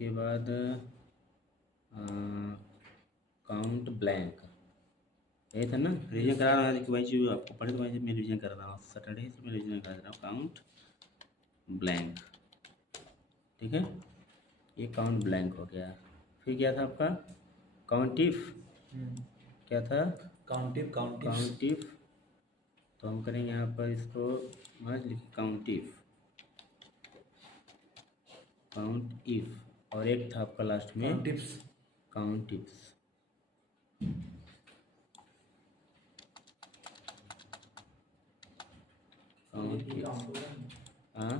उसके बाद count blank, यही था ना। रिविजन करा रहा है कि भाई जो आपको पढ़े तो भाई मैं रिविजन कर रहा हूँ, सैटरडे से मैं रिविजन कर रहा हूँ। काउंट ब्लैंक, ठीक है, ये काउंट ब्लैंक हो गया। फिर क्या था आपका काउंटिफ, क्या था काउंटिफ। तो हम करेंगे यहाँ पर इसको मर्ज लिखिए काउंटिफ, काउंट इफ, और एक था आपका लास्ट में काउंटिप्स। हाँ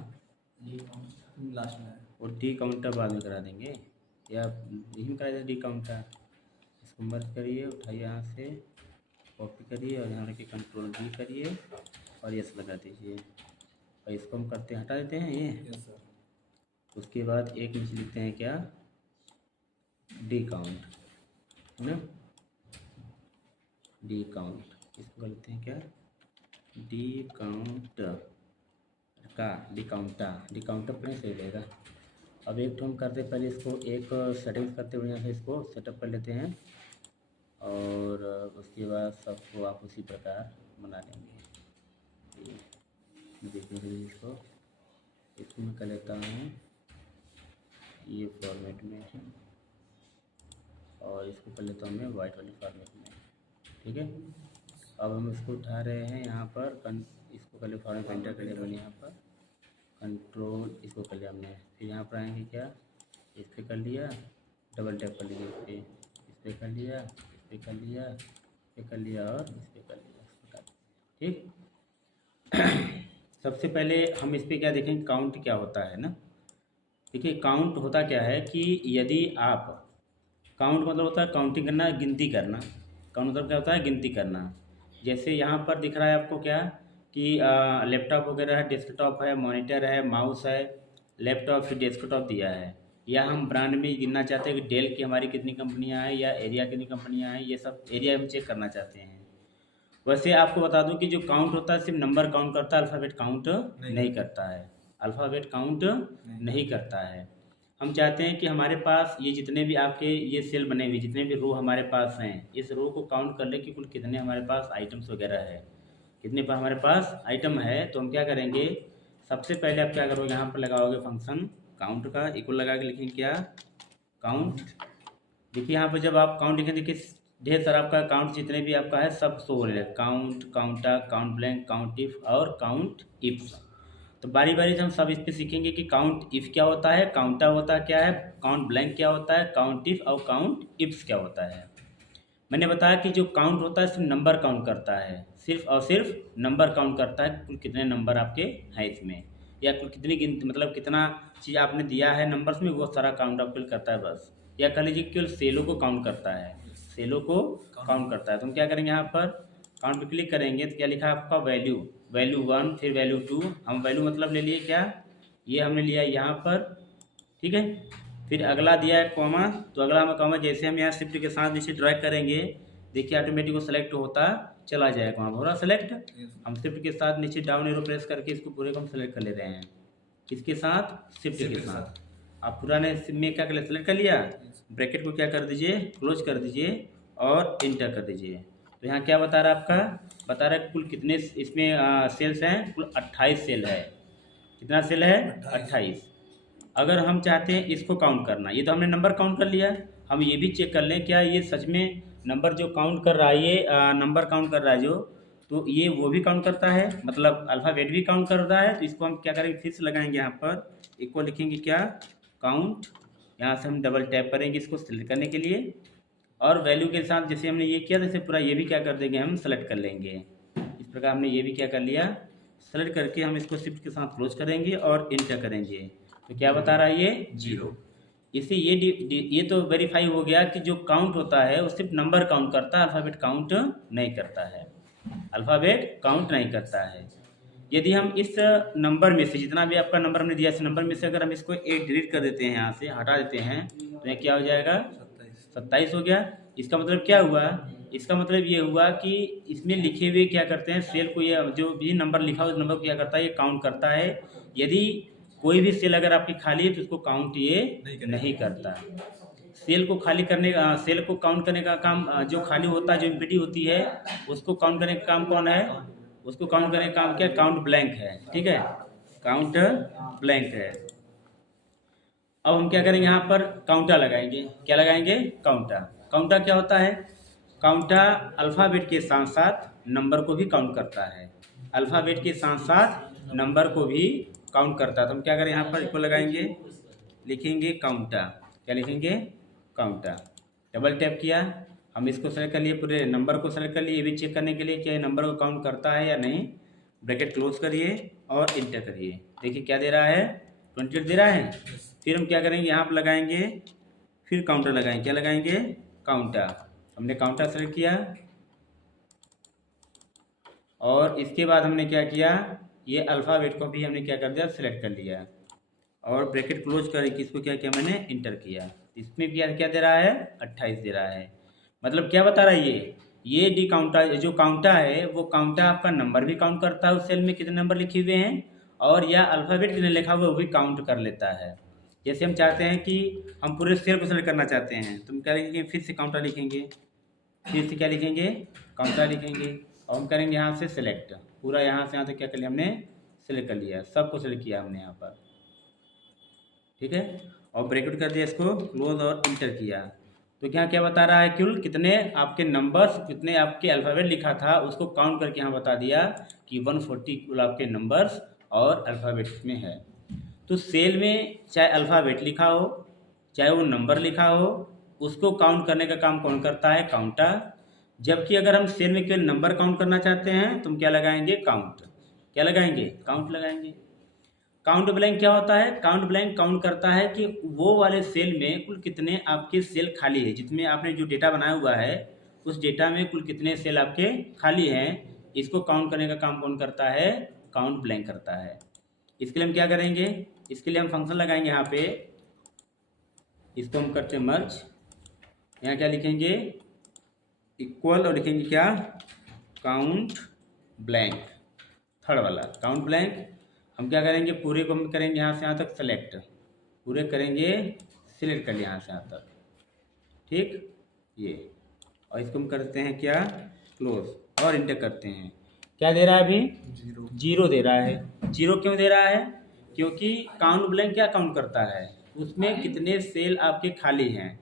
लास्ट में और डी काउंटर बाद में करा देंगे, या यही करा दें डी काउंटर। इसको मर्ज करिए, उठाइए यहाँ से, कॉपी करिए और यहाँ रखिए कंट्रोल डी करिए और यस लगा दीजिए, और इसको हम करते हटा देते हैं ये। Yes sir. उसके बाद एक नीचे लिखते हैं क्या, डी काउंट, है ना, डी काउंट, इसको लिखते हैं क्या, डी काउंट का डी काउंटर पर सही रहेगा। अब एक तो हम करते पहले इसको एक सेटिंग्स करते हुए यहाँ से इसको सेटअप कर लेते हैं, और उसके बाद सबको आप उसी प्रकार बना लेंगे। देखने के लिए इसको मैं कर लेता हूँ ये फॉर्मेट में, और इसको कर लेता हूँ मैं वाइट वाले फॉर्मेट में, ठीक है। अब हम इसको उठा रहे हैं यहाँ पर इसको कर ले फॉर्मेट में एंटर कर लिया मैंने, यहाँ पर कंट्रोल इसको कर लिया हमने। फिर यहाँ पर आएंगे क्या, इस पर कर लिया, डबल टैप कर लीजिए, इस पर कर लिया, इस पर कर लिया, इस पर कर लिया और इस पर कर लिया, ठीक। सबसे पहले हम इस पर क्या देखेंगे, काउंट क्या होता है ना। देखिए काउंट होता क्या है कि यदि आप, काउंट मतलब होता है काउंटिंग करना, गिनती करना। काउंट मतलब क्या होता है, गिनती करना। जैसे यहाँ पर दिख रहा है आपको क्या कि लैपटॉप वगैरह है, डेस्कटॉप है, मॉनिटर है, माउस है, लैपटॉप फिर डेस्कटॉप दिया है। या हम ब्रांड में गिनना चाहते हैं कि डेल की हमारी कितनी कंपनियां हैं या एरिया कितनी कंपनियां हैं, ये सब एरिया हम चेक करना चाहते हैं। वैसे आपको बता दूं कि जो काउंट होता है सिर्फ नंबर काउंट करता है, अल्फ़ाबेट काउंट नहीं करता है, अल्फ़ाबेट काउंट नहीं करता है। हम चाहते हैं कि हमारे पास ये जितने भी आपके ये सेल बने हुए, जितने भी रो हमारे पास हैं, इस रो को काउंट कर ले कि कुल कितने हमारे पास आइटम्स वगैरह है, कितने पर हमारे पास आइटम है। तो हम क्या करेंगे, सबसे पहले आप क्या करोगे, यहाँ पर लगाओगे फंक्शन काउंट का, इक्वल लगा के लिखेंगे क्या, काउंट। देखिए यहाँ पर जब आप काउंट लिखेंगे, देखिए ढेर सारा आपका काउंट जितने भी आपका है सब शो हो रहा है, count, counta, count blank, count if और काउंट इफ्स। तो बारी बारी से हम सब इस पे सीखेंगे कि काउंट इफ क्या होता है, काउंटा होता क्या है, काउंट ब्लैंक क्या होता है, काउंट इफ और काउंट इफ्स क्या होता है। मैंने बताया कि जो काउंट होता है सिर्फ नंबर काउंट करता है, सिर्फ और सिर्फ नंबर काउंट करता है, कुल कितने नंबर आपके हैं इसमें, या कुल कितनी गिनती मतलब कितना चीज़ आपने दिया है नंबर्स में, वो सारा काउंट आपको करता है बस। या कह लीजिए केवल सेलों को काउंट करता है, सेलों को काउंट करता है। तो हम क्या करेंगे, यहाँ पर काउंट पे क्लिक करेंगे तो क्या लिखा है आपका वैल्यू, वैल्यू 1 फिर वैल्यू 2। हम वैल्यू मतलब ले लिए क्या, ये हमने लिया यहाँ पर, ठीक है। फिर अगला दिया है कॉमा, तो अगला में कॉमा जैसे हम यहाँ शिफ्ट के साथ नीचे ड्रैग करेंगे, देखिए ऑटोमेटिक वो सेलेक्ट होता चला जाएगा, वहाँ हो रहा सेलेक्ट। हम शिफ्ट के साथ नीचे डाउन एरो प्रेस करके इसको पूरे को हम सेलेक्ट कर ले रहे हैं, किसके साथ, शिफ्ट के साथ। आप पुराने में क्या कर लिया, सेलेक्ट कर लिया, ब्रैकेट को क्या कर दीजिए, क्लोज कर दीजिए और इंटर कर दीजिए। तो यहाँ क्या बता रहा है आपका, बता रहा है कुल कितने इसमें सेल्स हैं, कुल 28 सेल है। कितना सेल है, 28। अगर हम चाहते हैं इसको काउंट करना, ये तो हमने नंबर काउंट कर लिया, हम ये भी चेक कर लें क्या ये सच में नंबर जो काउंट कर रहा है, ये नंबर काउंट कर रहा है जो, तो ये वो भी काउंट करता है, मतलब अल्फ़ाबेट भी काउंट कर रहा है। तो इसको हम क्या करेंगे, फिर से लगाएंगे यहाँ पर, इक्वल लिखेंगे क्या, काउंट। यहाँ से हम डबल टैप करेंगे इसको सिलेक्ट करने के लिए, और वैल्यू के साथ जैसे हमने ये किया जैसे पूरा ये भी क्या कर देंगे, हम सेलेक्ट कर लेंगे। इस प्रकार हमने ये भी क्या कर लिया, सेलेक्ट करके हम इसको शिफ्ट के साथ क्लोज करेंगे और इंटर करेंगे। तो क्या बता रहा है ये 0। इससे ये तो वेरीफाई हो गया कि जो काउंट होता है वो सिर्फ नंबर काउंट करता है, अल्फ़ाबेट काउंट नहीं करता है, अल्फ़ाबेट काउंट नहीं करता है। यदि हम इस नंबर में से जितना भी आपका नंबर हमने दिया, इस नंबर में से अगर हम इसको एक डिलीट कर देते हैं, यहाँ से हटा देते हैं, तो ये क्या हो जाएगा, 27 हो गया। इसका मतलब क्या हुआ, इसका मतलब ये हुआ कि इसमें लिखे हुए क्या करते हैं, सेल को ये जो भी नंबर लिखा हो उस नंबर को क्या करता है, ये काउंट करता है। यदि कोई भी सेल अगर आपकी खाली है तो उसको काउंट ये नहीं करता। सेल को खाली करने का, सेल को काउंट करने का काम जो खाली होता है, जो एम्प्टी होती है, उसको काउंट करने का काम कौन है? उसको काउंट करने का काम क्या? काउंट ब्लैंक है। ठीक है, काउंट ब्लैंक है। अब हम क्या करेंगे? यहाँ पर काउंटा लगाएंगे। क्या लगाएंगे? काउंटा। काउंटा क्या होता है? काउंटा अल्फ़ाबेट के साथ साथ नंबर को भी काउंट करता है। अल्फ़ाबेट के साथ साथ नंबर को भी काउंट करता है। तो हम क्या करें? यहाँ पर इसको लगाएंगे, लिखेंगे काउंटा। क्या लिखेंगे? काउंटा। डबल टैप किया, हम इसको सेलेक्ट कर लिए, पूरे नंबर को सेलेक्ट कर लिए। ये भी चेक करने के लिए कि नंबर को काउंट करता है या नहीं। ब्रैकेट क्लोज करिए और इंटर करिए। देखिए क्या दे रहा है? 28 दे रहा है। फिर हम क्या करेंगे? यहाँ पर लगाएंगे, फिर काउंटर लगाएंगे। क्या लगाएंगे? काउंटा। हमने काउंटर सेलेक्ट किया और इसके बाद हमने क्या किया? ये अल्फ़ाबेट को भी हमने क्या कर दिया? सेलेक्ट कर लिया और ब्रैकेट क्लोज करके इसको क्या किया? मैंने इंटर किया। इसमें भी क्या दे रहा है? 28 दे रहा है। मतलब क्या बता रहा है ये डी काउंटा, जो काउंटा है वो काउंटा आपका नंबर भी काउंट करता है, उस सेल में कितने नंबर लिखे हुए हैं, और या अल्फ़ाबेट कितने लिखा हुआ है वो भी काउंट कर लेता है। जैसे हम चाहते हैं कि हम पूरे सेल को सेलेक्ट करना चाहते हैं तो हम क्या लिखेंगे? फिर से काउंटा लिखेंगे, फिर से क्या लिखेंगे? काउंटा लिखेंगे और हम करेंगे यहाँ से सेलेक्ट। पूरा यहाँ से यहाँ तक क्या कर लिया हमने? सेलेक्ट कर लिया, सबको सेलेक्ट किया हमने यहाँ पर। ठीक है, और ब्रैकेट कर दिया, इसको क्लोज और इंटर किया। तो क्या बता रहा है? कुल कितने आपके नंबर्स, कितने आपके अल्फ़ाबेट लिखा था उसको काउंट करके यहाँ बता दिया कि 140 कुल आपके नंबर्स और अल्फ़ाबेट्स में है। तो सेल में चाहे अल्फ़ाबेट लिखा हो चाहे वो नंबर लिखा हो, उसको काउंट करने का काम कौन करता है? काउंटा। जबकि अगर हम सेल में केवल नंबर काउंट करना चाहते हैं तो हम क्या लगाएंगे? काउंट। क्या लगाएंगे? काउंट लगाएंगे। काउंट ब्लैंक क्या होता है? काउंट ब्लैंक काउंट करता है कि वो वाले सेल में कुल कितने आपके सेल खाली है, जिसमें आपने जो डेटा बनाया हुआ है उस डेटा में कुल कितने सेल आपके खाली हैं, इसको काउंट करने का काम कौन करता है? काउंट ब्लैंक करता है। इसके लिए हम क्या करेंगे? इसके लिए हम फंक्शन लगाएंगे यहाँ पे, इसको हम करते हैं मर्ज। यहाँ क्या लिखेंगे? इक्वल और लिखेंगे क्या? Count blank. थर्ड वाला काउंट ब्लैंक। हम क्या करेंगे? पूरे को हम करेंगे यहाँ से यहाँ तक सेलेक्ट, पूरे करेंगे सिलेक्ट कर लिया यहाँ से यहाँ तक। ठीक, ये, और इसको हम करते हैं क्या? क्लोज और इंटर करते हैं। क्या दे रहा है अभी? जीरो दे रहा है। जीरो क्यों दे रहा है? क्योंकि काउंट ब्लैंक क्या काउंट करता है? उसमें कितने सेल आपके खाली हैं।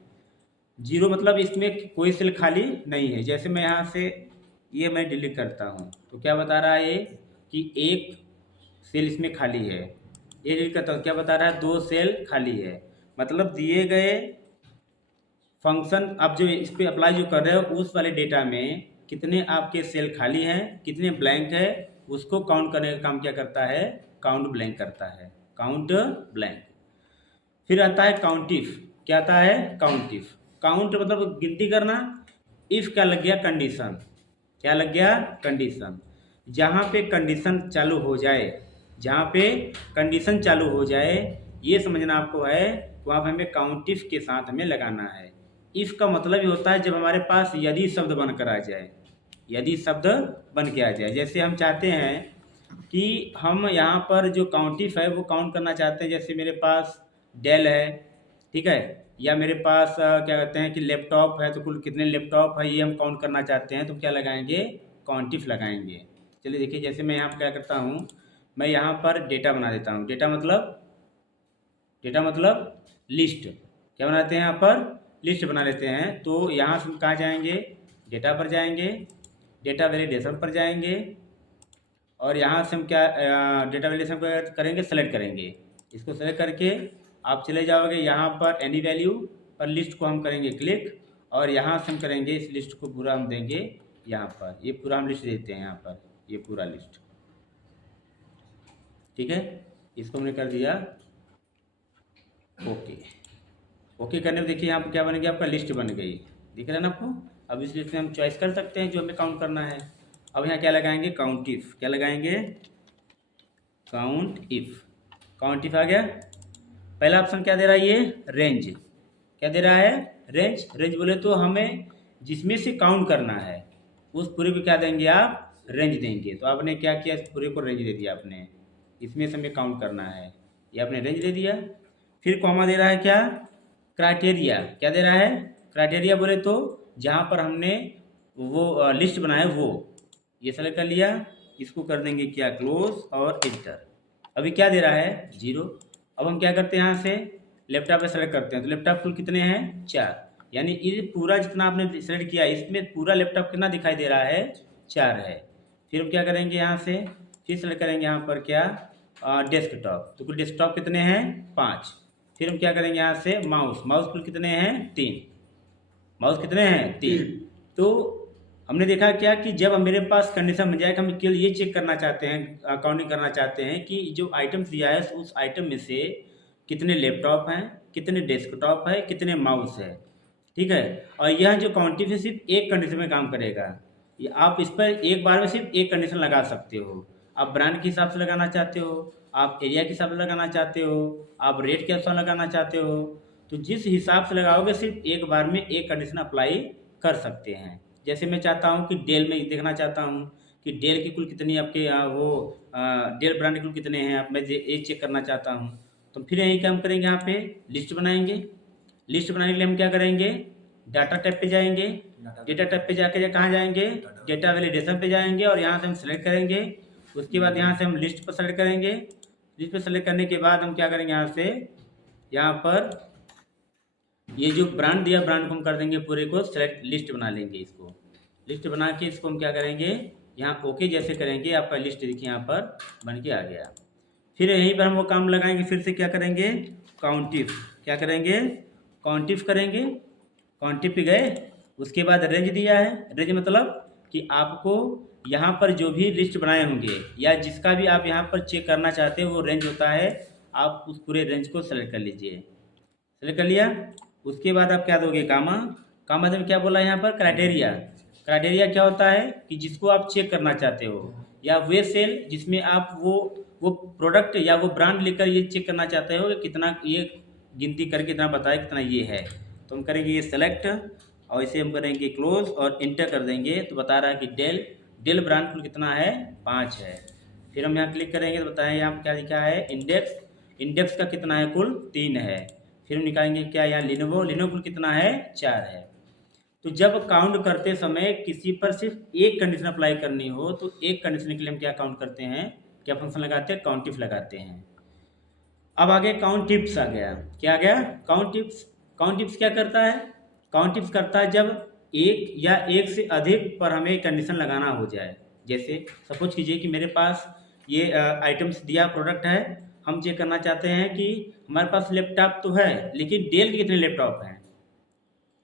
जीरो मतलब इसमें कोई सेल खाली नहीं है। जैसे मैं यहाँ से ये मैं डिलीट करता हूँ तो क्या बता रहा है कि एक सेल इसमें खाली है। ये डिलीट करता हूँ, क्या बता रहा है? 2 सेल खाली है। मतलब दिए गए फंक्शन आप जो इस पर अप्लाई जो कर रहे हो उस वाले डेटा में कितने आपके सेल खाली हैं, कितने ब्लैंक है, उसको काउंट करने का काम क्या करता है? काउंट ब्लैंक करता है। Count blank. फिर आता है काउंटिफ। क्या आता है? काउंटिफ। काउंट मतलब गिनती करना। इफ़ क्या लग गया? कंडीशन। क्या लग गया? कंडीशन। जहाँ पे कंडीशन चालू हो जाए, जहाँ पे कंडीशन चालू हो जाए ये समझना आपको है, वहाँ पर हमें काउंटिफ के साथ हमें लगाना है। इफ़ का मतलब ये होता है जब हमारे पास यदि शब्द बनकर आ जाए, यदि शब्द बन के आ जाए। जैसे हम चाहते हैं कि हम यहाँ पर जो काउंटिफ है वो काउंट करना चाहते हैं। जैसे मेरे पास डेल है, ठीक है, या मेरे पास क्या कहते हैं कि लैपटॉप है, तो कुल कितने लैपटॉप है ये हम काउंट करना चाहते हैं, तो क्या लगाएंगे? काउंटिफ लगाएंगे। चलिए देखिए, जैसे मैं यहाँ पर क्या करता हूँ, मैं यहाँ पर डेटा बना देता हूँ। डेटा मतलब लिस्ट। क्या बनाते हैं? यहाँ पर लिस्ट बना लेते हैं। तो यहाँ से हम कहाँ जाएंगे? डेटा पर जाएंगे, डेटा वैलिडेशन पर जाएंगे और यहाँ से हम क्या डेटा वैलिडेशन करेंगे? सेलेक्ट करेंगे। इसको सेलेक्ट करके आप चले जाओगे यहाँ पर एनी वैल्यू पर, लिस्ट को हम करेंगे क्लिक और यहाँ से हम करेंगे इस लिस्ट को पूरा हम देंगे यहाँ पर। ये पूरा हम लिस्ट देते हैं यहाँ पर, ये पूरा लिस्ट। ठीक है, इसको हमने कर दिया ओके। ओके करने में देखिए यहाँ पर क्या बन गया? आपका लिस्ट बन गई। दिख रहा है ना आपको? अब इस लिस्ट में हम चॉइस कर सकते हैं जो हमें काउंट करना है। अब यहाँ क्या लगाएंगे? Count if. क्या लगाएंगे? Count if. काउंट इफ आ गया। पहला ऑप्शन क्या दे रहा है? ये रेंज। क्या दे रहा है? रेंज। रेंज बोले तो हमें जिसमें से काउंट करना है उस पूरे को क्या देंगे आप? रेंज देंगे। तो आपने क्या किया? इस पूरे को रेंज दे दिया आपने, इसमें से हमें काउंट करना है। ये आपने रेंज दे दिया। फिर कॉमा दे रहा है क्या, क्राइटेरिया, क्या दे रहा है, क्राइटेरिया बोले तो जहाँ पर हमने वो लिस्ट बनाया वो, ये सेलेक्ट कर लिया। इसको कर देंगे क्या, क्लोज और एंटर। अभी क्या दे रहा है, 0। अब हम क्या करते हैं, यहाँ से लैपटॉप पे सेलेक्ट करते हैं, तो लैपटॉप कुल कितने हैं, 4। यानी ये पूरा जितना आपने सेलेक्ट किया इसमें पूरा लैपटॉप कितना दिखाई दे रहा है, 4 है। फिर हम क्या करेंगे, यहाँ से फिर सेलेक्ट करेंगे यहाँ पर क्या, डेस्कटॉप, तो कुल डेस्कटॉप कितने हैं, 5। फिर हम क्या करेंगे, यहाँ से माउस, माउस कुल कितने हैं, 3। माउस कितने हैं, 3। तो हमने देखा क्या कि जब मेरे पास कंडीशन बन जाए कि हम केवल ये चेक करना चाहते हैं, काउंटिंग करना चाहते हैं कि जो आइटम्स दिया है उस आइटम में से कितने लैपटॉप हैं, कितने डेस्कटॉप है, कितने माउस है, ठीक है। और यह जो काउंटिंग है सिर्फ एक कंडीशन में काम करेगा। ये आप इस पर एक बार में सिर्फ एक कंडीशन लगा सकते हो। आप ब्रांड के हिसाब से लगाना चाहते हो, आप एरिया के हिसाब से लगाना चाहते हो, आप रेट के अनुसार लगाना चाहते हो, तो जिस हिसाब से लगाओगे सिर्फ एक बार में एक कंडीशन अप्लाई कर सकते हैं। जैसे मैं चाहता हूँ कि डेल में देखना चाहता हूँ कि डेल की कुल कितनी आपके डेल ब्रांड के कुल कितने हैं, आप मैं ये चेक करना चाहता हूँ। तो फिर यही काम करेंगे, यहाँ पे लिस्ट बनाएंगे। लिस्ट बनाने के लिए हम क्या करेंगे, डाटा टैब पे जाएंगे। डेटा टैब पे जाके कहाँ जाएंगे, डेटा वैलिडेशन पे जाएंगे और यहाँ से हम सेलेक्ट करेंगे। उसके बाद यहाँ से हम लिस्ट पर सेलेक्ट करेंगे। लिस्ट पर सेलेक्ट करने के बाद हम क्या करेंगे, यहाँ से यहाँ पर ये जो ब्रांड दिया, ब्रांड को हम कर देंगे पूरे को सेलेक्ट, लिस्ट बना लेंगे। इसको लिस्ट बना के इसको हम क्या करेंगे, यहाँ ओके जैसे करेंगे, आपका लिस्ट देखिए यहाँ पर बन के आ गया। फिर यहीं पर हम वो काम लगाएंगे, फिर से क्या करेंगे, काउंटिफ, क्या करेंगे, काउंटिफ करेंगे। काउंटिफ पे गए, उसके बाद रेंज दिया है। रेंज मतलब कि आपको यहाँ पर जो भी लिस्ट बनाए होंगे या जिसका भी आप यहाँ पर चेक करना चाहते हैं वो रेंज होता है, आप उस पूरे रेंज को सेलेक्ट कर लीजिए। सेलेक्ट कर लिया, उसके बाद आप क्या दोगे, कामा। कामा में क्या बोला यहाँ पर, क्राइटेरिया। क्राइटेरिया क्या होता है कि जिसको आप चेक करना चाहते हो, या वे सेल जिसमें आप वो प्रोडक्ट या वो ब्रांड लेकर ये चेक करना चाहते हो कि कितना ये गिनती करके इतना बताए कितना ये है। तो हम करेंगे ये सेलेक्ट और इसे हम करेंगे क्लोज और इंटर कर देंगे। तो बता रहा है कि डेल ब्रांड कुल कितना है, 5 है। फिर हम यहाँ क्लिक करेंगे तो बताएं यहाँ क्या लिखा है, इंडेक्स का कितना है, कुल 3 है। फिर हम निकालेंगे क्या, यहाँ लिनोवो कुल कितना है, 4 है। तो जब काउंट करते समय किसी पर सिर्फ एक कंडीशन अप्लाई करनी हो तो एक कंडीशन के लिए हम क्या काउंट करते हैं, क्या फंक्शन लगाते हैं, काउंटिफ लगाते हैं। अब आगे काउंट टिप्स आ गया, क्या आ गया, काउंट टिप्स। काउंट टिप्स क्या करता है, काउंट टिप्स करता है जब एक या एक से अधिक पर हमें कंडीशन लगाना हो जाए। जैसे सपोज कीजिए कि मेरे पास ये आइटम्स दिया प्रोडक्ट है, हम चेक करना चाहते हैं कि हमारे पास लैपटॉप तो है लेकिन डेल के कितने लैपटॉप हैं,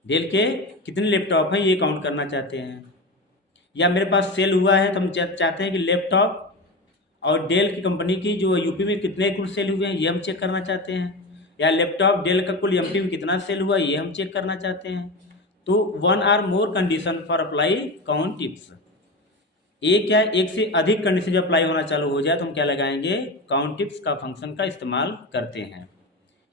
डेल के कितने लैपटॉप हैं ये काउंट करना चाहते हैं। या मेरे पास सेल हुआ है तो हम चाहते हैं कि लैपटॉप और डेल की कंपनी की जो यूपी में कितने कुल सेल हुए हैं ये हम चेक करना चाहते हैं। या लैपटॉप डेल का कुल एमपी में कितना सेल हुआ ये हम चेक करना चाहते हैं। तो 1 और more condition for apply count ifs, एक या एक से अधिक कंडीशन जब अप्लाई होना चालू हो जाए तो हम क्या लगाएंगे, काउंट टिप्स का फंक्शन का इस्तेमाल करते हैं।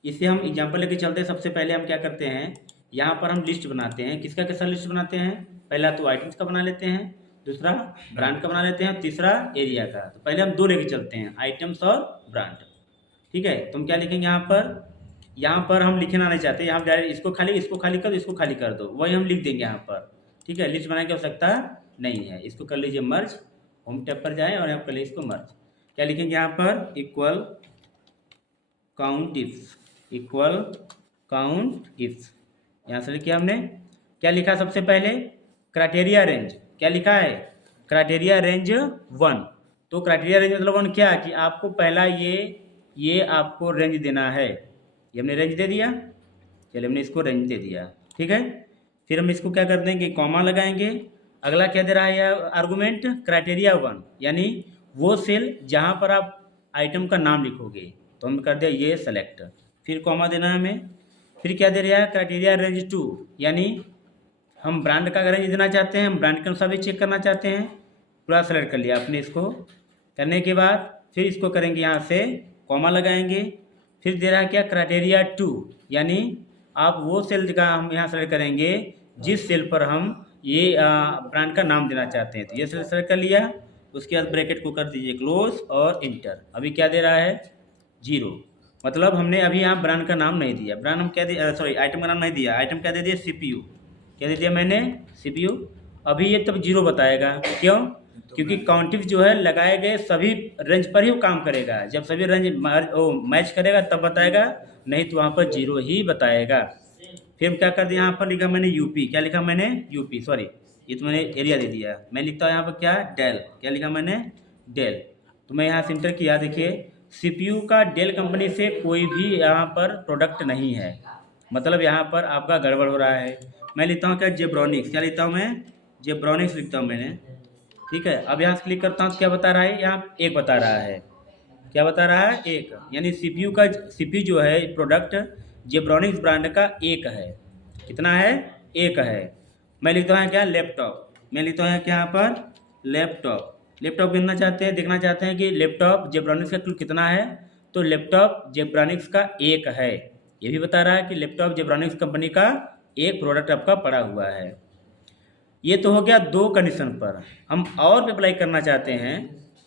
इसे हम एग्जांपल लेके चलते हैं। सबसे पहले हम क्या करते हैं, यहाँ पर हम लिस्ट बनाते हैं। किसका कैसा लिस्ट बनाते हैं, पहला तो आइटम्स का बना लेते हैं, दूसरा ब्रांड का बना लेते हैं, तीसरा एरिया का। तो पहले हम 2 लेके चलते हैं, आइटम्स और ब्रांड, ठीक है। तो हम क्या लिखेंगे यहाँ पर हम लिखना नहीं चाहते, यहाँ डायरेक्ट इसको खाली कर दो, इसको खाली कर दो, वही हम लिख देंगे यहाँ पर, ठीक है। लिस्ट बनाने की आवश्यकता नहीं है। इसको कर लीजिए मर्ज, होम टैब पर जाएँ और यहाँ कर लीजिए इसको मर्ज। क्या लिखेंगे यहाँ पर, equal count ifs, equal count ifs. यहाँ से लिखिए हमने क्या लिखा, सबसे पहले क्राइटेरिया रेंज, क्या लिखा है, क्राइटेरिया रेंज 1। तो क्राइटेरिया रेंज मतलब 1 क्या, कि आपको पहला ये आपको रेंज देना है। ये हमने रेंज दे दिया, चलिए हमने इसको रेंज दे दिया, ठीक है। फिर हम इसको क्या कर देंगे, कॉमा लगाएंगे। अगला क्या दे रहा है आर्गूमेंट, क्राइटेरिया 1, यानी वो सेल जहाँ पर आप आइटम का नाम लिखोगे। तो हम कर दिया ये सेलेक्ट, फिर कॉमा देना है हमें। फिर क्या दे रहा है, क्राइटेरिया रेंज 2, यानी हम ब्रांड का रेंज देना चाहते हैं, हम ब्रांड के अनुसार भी चेक करना चाहते हैं। पूरा सेलेक्ट कर लिया आपने। इसको करने के बाद फिर इसको करेंगे, यहाँ से कॉमा लगाएंगे। फिर दे रहा है क्या, क्राइटेरिया 2, यानी आप वो सेल का हम यहाँ सेलेक्ट करेंगे जिस सेल पर हम ये ब्रांड का नाम देना चाहते हैं। तो ये सेल सेलेक्ट कर लिया, उसके बाद ब्रैकेट को कर दीजिए क्लोज और इंटर। अभी क्या दे रहा है, 0। मतलब हमने अभी यहाँ ब्रांड का नाम नहीं दिया, ब्रांड हम क्या दिया, सॉरी आइटम का नाम नहीं दिया, आइटम क्या दे दिया, सीपीयू। क्या दे दिया मैंने, सीपीयू। अभी ये तब जीरो बताएगा, क्यों? क्योंकि काउंटिव जो है लगाए गए सभी रेंज पर ही वो काम करेगा, जब सभी रेंज मैच करेगा तब बताएगा, नहीं तो वहाँ पर जीरो ही बताएगा। फिर हम क्या कर दिया, यहाँ पर लिखा मैंने यूपी, क्या लिखा मैंने, यूपी, सॉरी ये तो मैंने एरिया दे दिया, मैं लिखता हूँ यहाँ पर क्या, डेल, क्या लिखा मैंने, डेल। तो मैं यहाँ से इंटर किया, देखिए सीपीयू का डेल कंपनी से कोई भी यहाँ पर प्रोडक्ट नहीं है, मतलब यहाँ पर आपका गड़बड़ हो रहा है। मैं लिखता हूँ क्या, जेब्रॉनिक्स, क्या लिखता हूँ मैं, जेब्रॉनिक्स लिखता हूँ मैंने, ठीक है। अब यहाँ से क्लिक करता हूँ, क्या बता रहा है, यहाँ एक बता रहा है, क्या बता रहा है, एक, यानी सीपीयू जो है प्रोडक्ट जेब्रॉनिक्स ब्रांड का एक है, कितना है, एक है। मैं लिखता हूँ क्या, लैपटॉप, मैं लिखता हूँ क्या यहाँ पर, लैपटॉप, लैपटॉप गिनना चाहते हैं, देखना चाहते हैं कि लैपटॉप जेब्रॉनिक्स का कुल कितना है, तो लैपटॉप जेब्रॉनिक्स का एक है, ये भी बता रहा है कि लैपटॉप जेब्रॉनिक्स कंपनी का एक प्रोडक्ट आपका पड़ा हुआ है। ये तो हो गया दो कंडीशन पर। हम और भी अप्लाई करना चाहते हैं,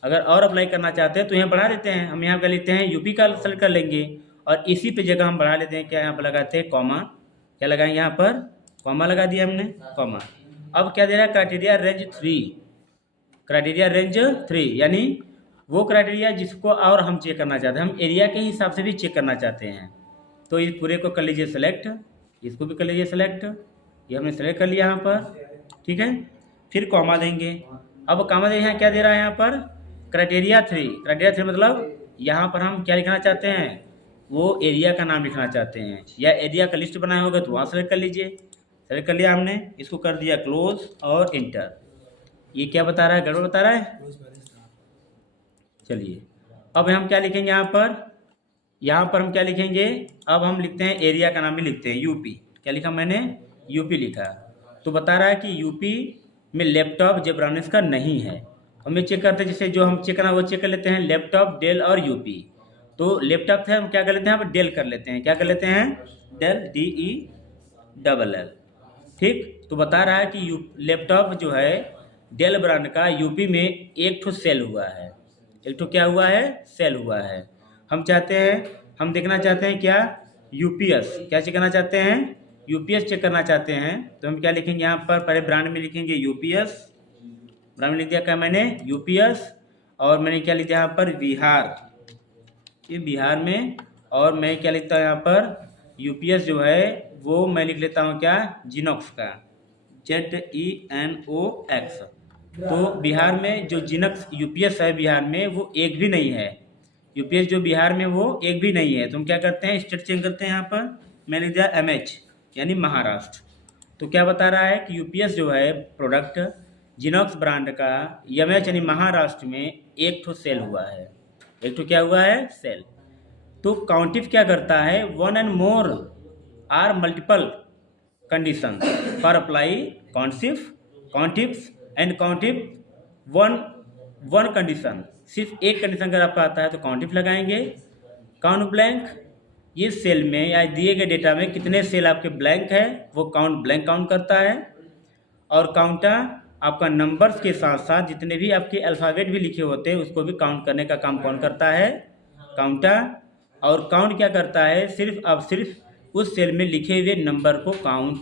अगर और अप्लाई करना चाहते हैं तो यहाँ बढ़ा लेते हैं, हम यहाँ कर लेते हैं यूपी का सेलेक्ट कर लेंगे, और इसी पे जगह हम बढ़ा लेते हैं, क्या यहाँ पर लगाते हैं, कॉमा, क्या लगाएंगे यहाँ पर, कॉमा लगा दिया हमने, कॉमा। अब क्या दे रहा है, क्राइटेरिया रेंज 3, क्राइटेरिया रेंज 3 यानी वो क्राइटेरिया जिसको और हम चेक करना चाहते हैं, हम एरिया के हिसाब से भी चेक करना चाहते हैं। तो इस पूरे को कर लीजिए सेलेक्ट, इसको भी कर लीजिए सेलेक्ट, ये हमने सेलेक्ट कर लिया यहाँ पर, ठीक है। फिर कॉमा देंगे, अब कॉमा देंगे, यहाँ क्या दे रहा है, यहाँ पर क्राइटेरिया 3, क्राइटेरिया 3 मतलब यहाँ पर हम क्या लिखना चाहते हैं, वो एरिया का नाम लिखना चाहते हैं, या एरिया का लिस्ट बनाया होगा तो वहाँ सेलेक्ट कर लीजिए, सेलेक्ट कर लिया हमने, इसको कर दिया क्लोज और इंटर। ये क्या बता रहा है, गड़बड़ बता रहा है, क्लोज बैलेंस था। चलिए अब हम क्या लिखेंगे, यहाँ पर हम क्या लिखेंगे, अब हम लिखते हैं एरिया का नाम भी लिखते हैं, यूपी, क्या लिखा मैंने, यूपी लिखा। तो बता रहा है कि यूपी में लैपटॉप जेब्रॉनिक्स का नहीं है। हम ये चेक करते हैं, जैसे जो हम चेक करना वो चेक कर लेते हैं, लैपटॉप, डेल और यूपी। तो लैपटॉप थे, हम क्या कर लेते हैं, यहाँ पर डेल कर लेते हैं, क्या कर लेते हैं, डेल, DELL, ठीक। तो बता रहा है कि लैपटॉप जो है डेल ब्रांड का यूपी में एक ठो सेल हुआ है, एक ठो क्या हुआ है, सेल हुआ है। हम चाहते हैं, हम देखना चाहते हैं क्या, यूपीएस, क्या चेक करना चाहते हैं, यूपीएस चेक करना चाहते हैं। तो हम क्या लिखेंगे, यहाँ पर पहले ब्रांड में लिखेंगे यूपीएस, ब्रांड में लिख दिया क्या मैंने, यूपीएस, और मैंने क्या लिख दिया यहाँ पर, बिहार, ये बिहार में, और मैं क्या लिखता हूँ यहाँ पर, यूपीएस जो है वो मैं लिख लेता हूँ क्या, जिनॉक्स का, ZENOX। तो बिहार में जो जिनक्स यूपीएस है बिहार में वो एक भी नहीं है, यूपीएस जो बिहार में वो एक भी नहीं है। तो हम क्या करते हैं, स्टेट चेंज करते हैं, यहाँ पर मैं लिख दिया MH यानी महाराष्ट्र। तो क्या बता रहा है कि यूपीएस जो है प्रोडक्ट जिनॉक्स ब्रांड का MH यानी महाराष्ट्र में एक ठो सेल हुआ है, एक ठो क्या हुआ है, सेल। तो काउंटिव क्या करता है, one and more or multiple condition for apply countifs and countif one condition, सिर्फ एक कंडीशन अगर आपका आता है तो काउंटिव लगाएंगे। काउंट ब्लैंक, ये सेल में या दिए गए डेटा में कितने सेल आपके ब्लैंक है वो काउंट ब्लैंक काउंट करता है। और काउंटा आपका नंबर्स के साथ साथ जितने भी आपके अल्फ़ाबेट भी लिखे होते हैं उसको भी काउंट करने का काम कौन करता है, काउंटा। और काउंट क्या करता है, सिर्फ उस सेल में लिखे हुए नंबर को काउंट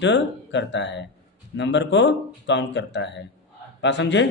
करता है, नंबर को काउंट करता है। बात समझे।